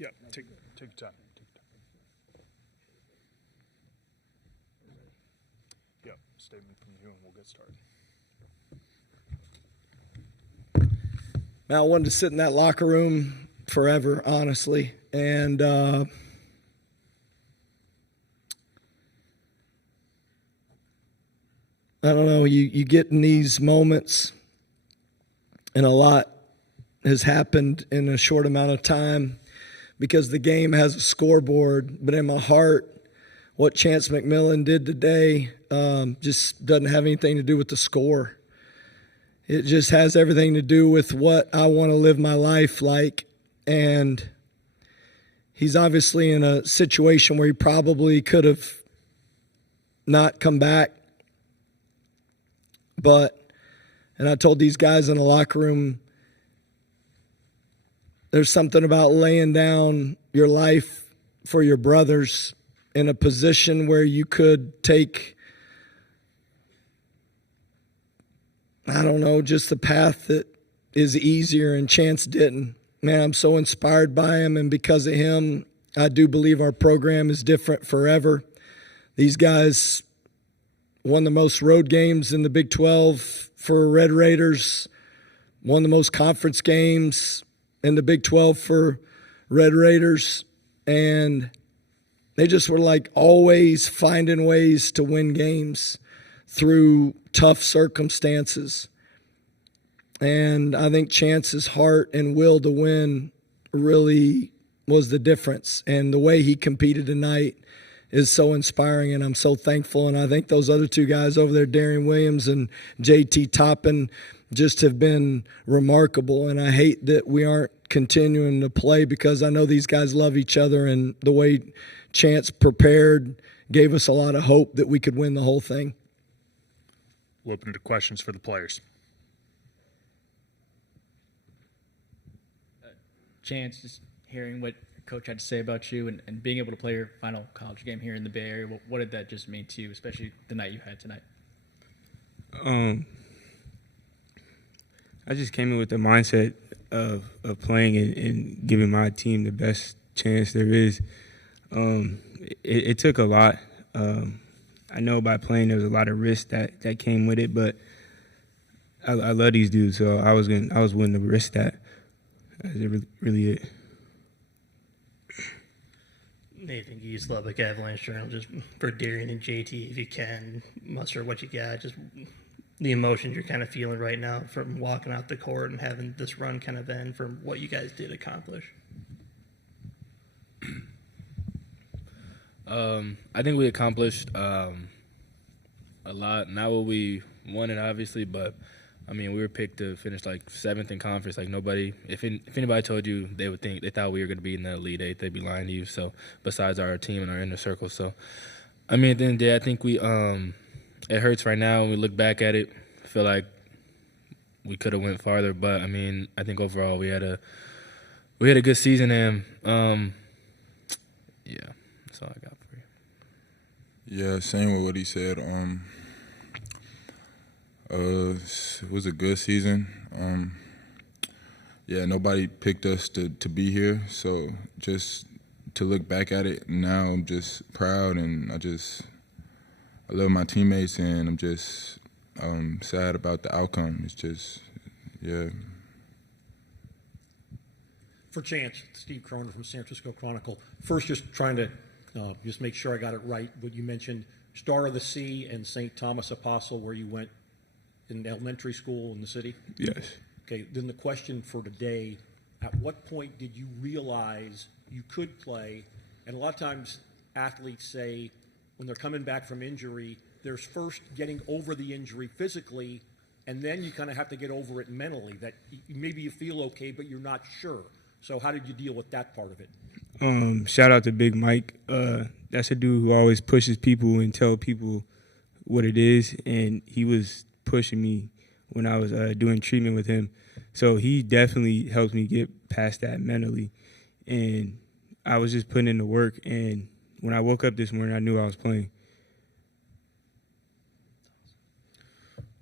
Yep, take your time. Yep, statement from you and we'll get started. Man, I wanted to sit in that locker room forever, honestly. And I don't know, you get in these moments, and a lot has happened in a short amount of time because the game has a scoreboard. But in my heart, what Chance McMillan did today just doesn't have anything to do with the score. It just has everything to do with what I want to live my life like. And he's obviously in a situation where he probably could have not come back. And I told these guys in the locker room, there's something about laying down your life for your brothers in a position where you could take, I don't know, just the path that is easier, and Chance didn't. Man, I'm so inspired by him, and because of him, I do believe our program is different forever. These guys won the most road games in the Big 12 for Red Raiders, won the most conference games in the Big 12 for Red Raiders, and they just were like always finding ways to win games through tough circumstances. And I think Chance's heart and will to win really was the difference. And the way he competed tonight is so inspiring, and I'm so thankful. And I think those other two guys over there, Darian Williams and JT Toppin, just have been remarkable. And I hate that we aren't continuing to play because I know these guys love each other, and the way Chance prepared gave us a lot of hope that we could win the whole thing. We'll open to questions for the players. Chance, just hearing what Coach had to say about you and being able to play your final college game here in the Bay Area, what did that just mean to you, especially the night you had tonight? I just came in with the mindset of playing and giving my team the best chance there is. It took a lot. I know by playing there was a lot of risk that came with it, but I love these dudes, so I was willing to risk that. That's really it. Nathan Geese, Lubbock Avalanche Journal, just for Darian and JT, if you can, muster what you got, just the emotions you're kind of feeling right now from walking out the court and having this run kind of end from what you guys did accomplish. I think we accomplished a lot. Not what we wanted, obviously, but I mean, we were picked to finish like 7th in conference. Like nobody, if anybody told you they thought we were going to be in the Elite Eight, they'd be lying to you. So besides our team and our inner circle, so I mean, at the end of the day, I think we it hurts right now when we look back at it. I feel like we could have went farther, but I mean, I think overall we had a good season, and yeah, that's all I got for you. Yeah, same with what he said. It was a good season. Yeah, nobody picked us to be here, so just to look back at it now, I'm just proud, and I love my teammates, and I'm just sad about the outcome. It's just, yeah. For Chance, Steve Cronin from San Francisco Chronicle. First, just trying to just make sure I got it right, what you mentioned, Star of the Sea and St. Thomas Apostle, where you went in elementary school in the city? Yes. Okay, then the question for today, at what point did you realize you could play? And a lot of times athletes say when they're coming back from injury, there's first getting over the injury physically, and then you kind of have to get over it mentally, that maybe you feel okay, but you're not sure. So how did you deal with that part of it? Shout out to Big Mike. That's a dude who always pushes people and tell people what it is, and he was pushing me when I was doing treatment with him. So he definitely helped me get past that mentally. And I was just putting in the work, and when I woke up this morning, I knew I was playing.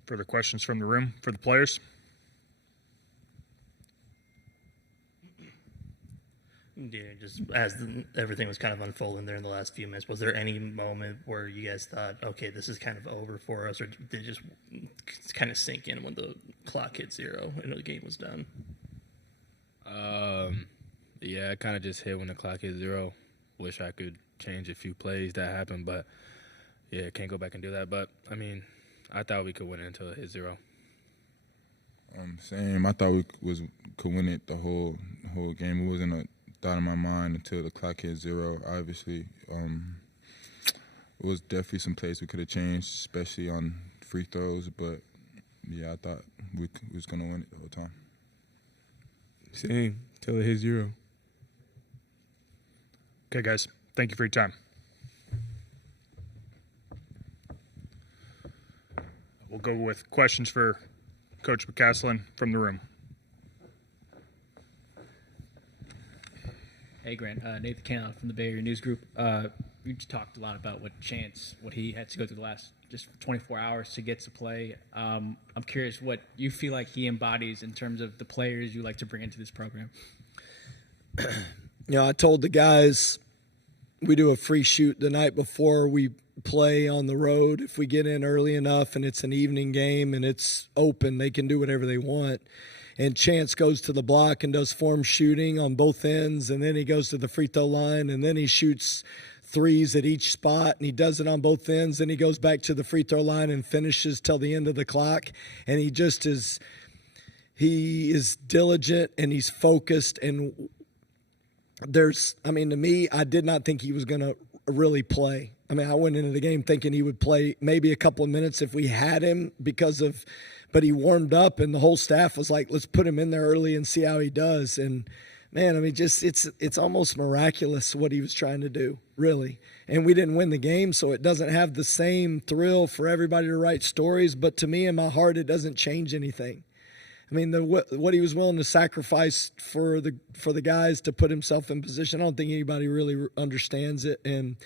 Further questions from the room for the players? Yeah, just as everything was kind of unfolding there in the last few minutes, was there any moment where you guys thought, okay, this is kind of over for us, or did it just kind of sink in when the clock hit 0 and the game was done? Yeah, it kind of just hit when the clock hit 0. Wish I could change a few plays that happened, but yeah, can't go back and do that. But I mean, I thought we could win it until it hit 0. Same. I thought we could win it the whole game. It wasn't a thought in my mind until the clock hit 0. Obviously, it was definitely some plays we could have changed, especially on free throws. But yeah, I thought we was gonna win it the whole time. Same, till it hit 0. Okay, guys. Thank you for your time. We'll go with questions for Coach McCaslin from the room. Hey, Grant. Nathan Cannon from the Bay Area News Group. We just talked a lot about what he had to go through the last just 24 hours to get to play. I'm curious what you feel like he embodies in terms of the players you like to bring into this program. I told the guys we do a free shoot the night before we play on the road. If we get in early enough and it's an evening game and it's open, they can do whatever they want. And Chance goes to the block and does form shooting on both ends, and then he goes to the free throw line, and then he shoots threes at each spot, and he does it on both ends. Then he goes back to the free throw line and finishes till the end of the clock. And he is diligent and he's focused. And to me, I did not think he was going to really play. I went into the game thinking he would play maybe a couple of minutes if we had him but he warmed up, and the whole staff was like, let's put him in there early and see how he does. And man, it's almost miraculous what he was trying to do, really. And we didn't win the game, so it doesn't have the same thrill for everybody to write stories. But to me, in my heart, it doesn't change anything. What he was willing to sacrifice for the guys to put himself in position, I don't think anybody really understands it. And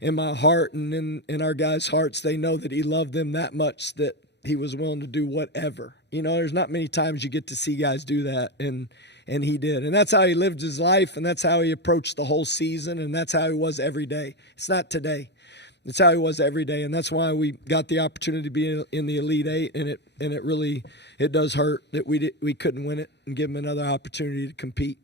in my heart and in our guys' hearts, they know that he loved them that much that he was willing to do whatever. There's not many times you get to see guys do that, and he did. And that's how he lived his life, and that's how he approached the whole season, and that's how he was every day. It's not today. It's how he was every day, and that's why we got the opportunity to be in the Elite Eight, and it really does hurt that we couldn't win it and give him another opportunity to compete.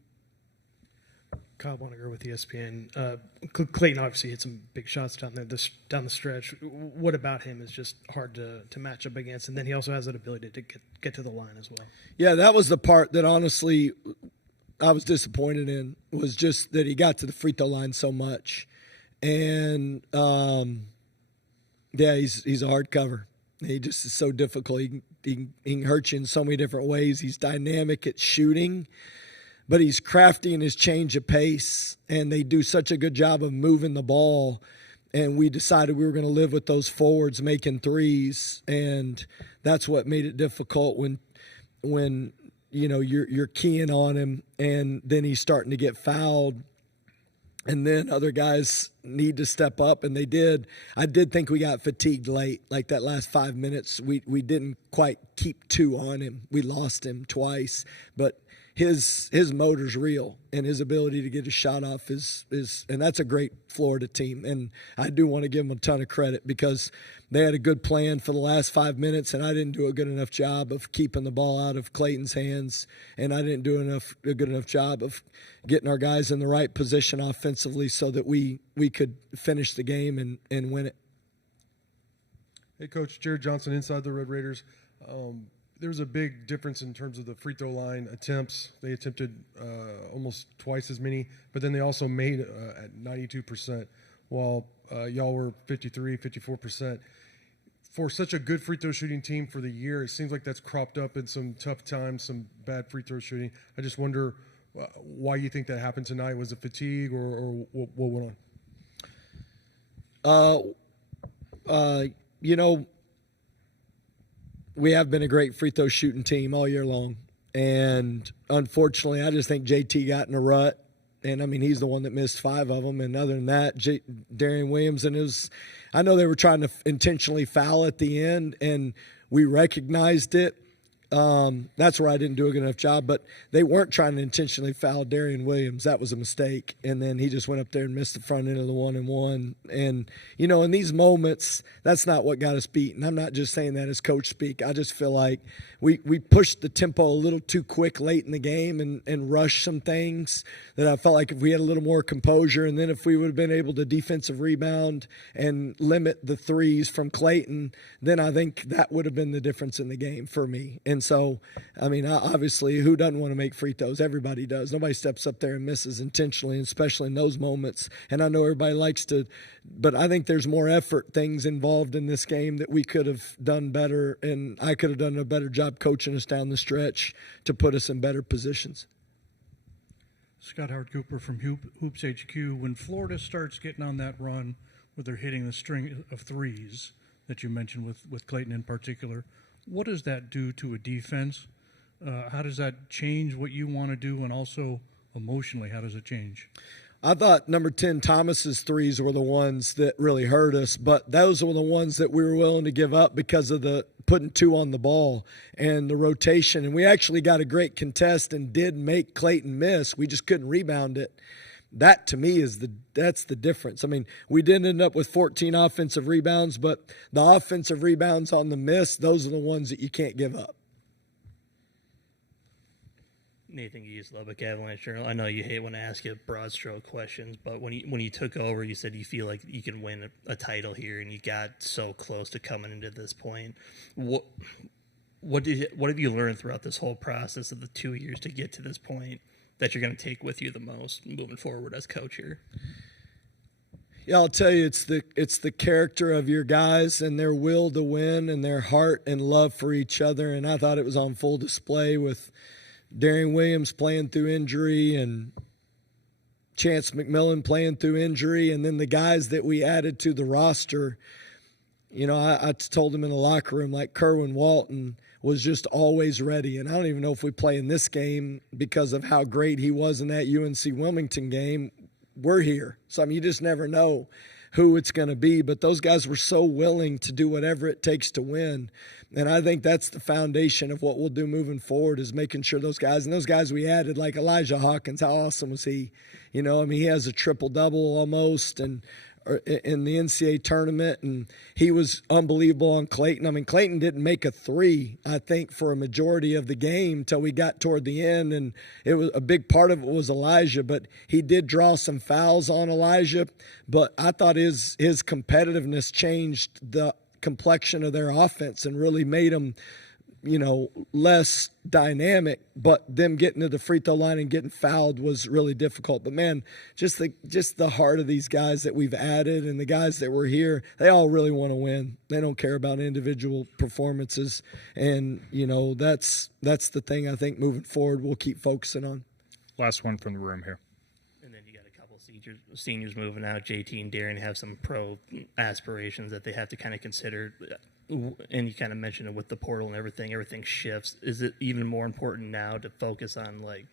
Kyle Bonneger with ESPN. Clayton obviously hit some big shots down the stretch. What about him is just hard to match up against? And then he also has that ability to get to the line as well. Yeah, that was the part that honestly I was disappointed in, was just that he got to the free throw line so much. And, he's a hard cover. He just is so difficult. He can hurt you in so many different ways. He's dynamic at shooting, but he's crafty in his change of pace, and they do such a good job of moving the ball. And we decided we were going to live with those forwards making threes, and that's what made it difficult when you're keying on him, and then he's starting to get fouled. And then other guys need to step up, and they did. I did think we got fatigued late, like that last 5 minutes. We didn't quite keep two on him. We lost him twice, but his motor's real, and his ability to get a shot off is and that's a great Florida team. And I do want to give them a ton of credit because they had a good plan for the last 5 minutes, and I didn't do a good enough job of keeping the ball out of Clayton's hands, and I didn't do a good enough job of getting our guys in the right position offensively so that we could finish the game and win it. Hey, Coach, Jared Johnson, Inside the Red Raiders. There was a big difference in terms of the free throw line attempts. They attempted almost twice as many, but then they also made at 92%, while y'all were 53, 54%. For such a good free throw shooting team for the year, it seems like that's cropped up in some tough times, some bad free throw shooting. I just wonder why you think that happened tonight. Was it fatigue or what went on? We have been a great free throw shooting team all year long. And unfortunately, I just think JT got in a rut. And, he's the one that missed 5 of them. And other than that, Darian Williams, I know they were trying to intentionally foul at the end, and we recognized it. That's where I didn't do a good enough job. But they weren't trying to intentionally foul Darian Williams. That was a mistake. And then he just went up there and missed the front end of the 1-and-1. And, you know, in these moments, that's not what got us beat. And I'm not just saying that as coach speak. I just feel like we pushed the tempo a little too quick late in the game and rushed some things that I felt like if we had a little more composure, and then if we would have been able to defensive rebound and limit the threes from Clayton, then I think that would have been the difference in the game for me. And so, I mean, obviously, who doesn't want to make free throws? Everybody does. Nobody steps up there and misses intentionally, especially in those moments. And I know everybody likes to, but I think there's more effort things involved in this game that we could have done better, and I could have done a better job coaching us down the stretch to put us in better positions. Scott Howard Cooper from Hoops HQ. When Florida starts getting on that run where they're hitting the string of threes that you mentioned with Clayton in particular, what does that do to a defense? How does that change what you want to do, and also emotionally, how does it change? I thought number 10, Thomas's threes were the ones that really hurt us, but those were the ones that we were willing to give up because of the putting 2 on the ball and the rotation. And we actually got a great contest and did make Clayton miss. We just couldn't rebound it. That, to me, that's the difference. I mean, we did end up with 14 offensive rebounds, but the offensive rebounds on the miss, those are the ones that you can't give up. Nathan Geese, Lubbock Avalanche Journal. I know you hate when I ask you broad stroke questions, but when you took over, you said you feel like you can win a title here, and you got so close to coming into this point. What have you learned throughout this whole process of the 2 years to get to this point that you're going to take with you the most moving forward as coach here? Yeah, I'll tell you, it's the character of your guys and their will to win and their heart and love for each other. And I thought it was on full display with Darian Williams playing through injury and Chance McMillan playing through injury, and then the guys that we added to the roster. You know, I told him in the locker room, like Kerwin Walton was just always ready. And I don't even know if we play in this game because of how great he was in that UNC Wilmington game. We're here. So, I mean, you just never know who it's going to be. But those guys were so willing to do whatever it takes to win. And I think that's the foundation of what we'll do moving forward, is making sure those guys, and those guys we added, like Elijah Hawkins, how awesome was he? You know, I mean, he has a triple-double almost, and in the NCAA tournament, and he was unbelievable on Clayton. I mean, Clayton didn't make a three, I think, for a majority of the game till we got toward the end, and it was a big part of it was Elijah, but he did draw some fouls on Elijah. But I thought his competitiveness changed the complexion of their offense and really made them, you know, less dynamic. But them getting to the free throw line and getting fouled was really difficult. But man, just the heart of these guys that we've added and the guys that were here, they all really want to win. They don't care about individual performances, and you know, that's the thing I think moving forward we'll keep focusing on. Last one from the room here. Seniors moving out. JT and Darren have some pro aspirations that they have to kind of consider, and you kind of mentioned it with the portal and everything shifts. Is it even more important now to focus on like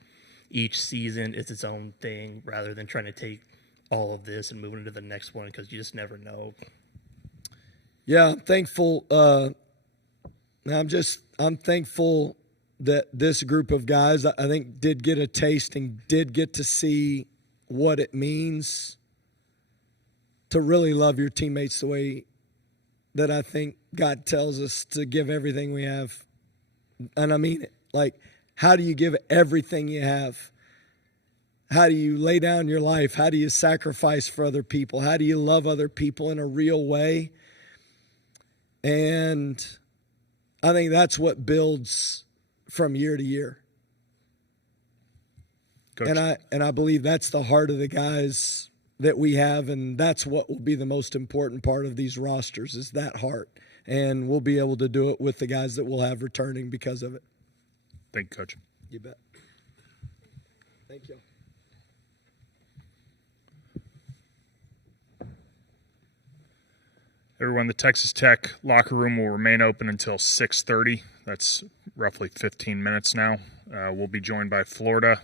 each season is its own thing rather than trying to take all of this and move into the next one, because you just never know? Yeah, I'm thankful. I'm thankful that this group of guys, I think, did get a taste and did get to see what it means to really love your teammates the way that I think God tells us to give everything we have. And I mean it. Like, how do you give everything you have? How do you lay down your life? How do you sacrifice for other people? How do you love other people in a real way? And I think that's what builds from year to year. Coach. And I believe that's the heart of the guys that we have, and that's what will be the most important part of these rosters, is that heart. And we'll be able to do it with the guys that we'll have returning because of it. Thank you, Coach. You bet. Thank you. Everyone, the Texas Tech locker room will remain open until 6:30. That's roughly 15 minutes now. We'll be joined by Florida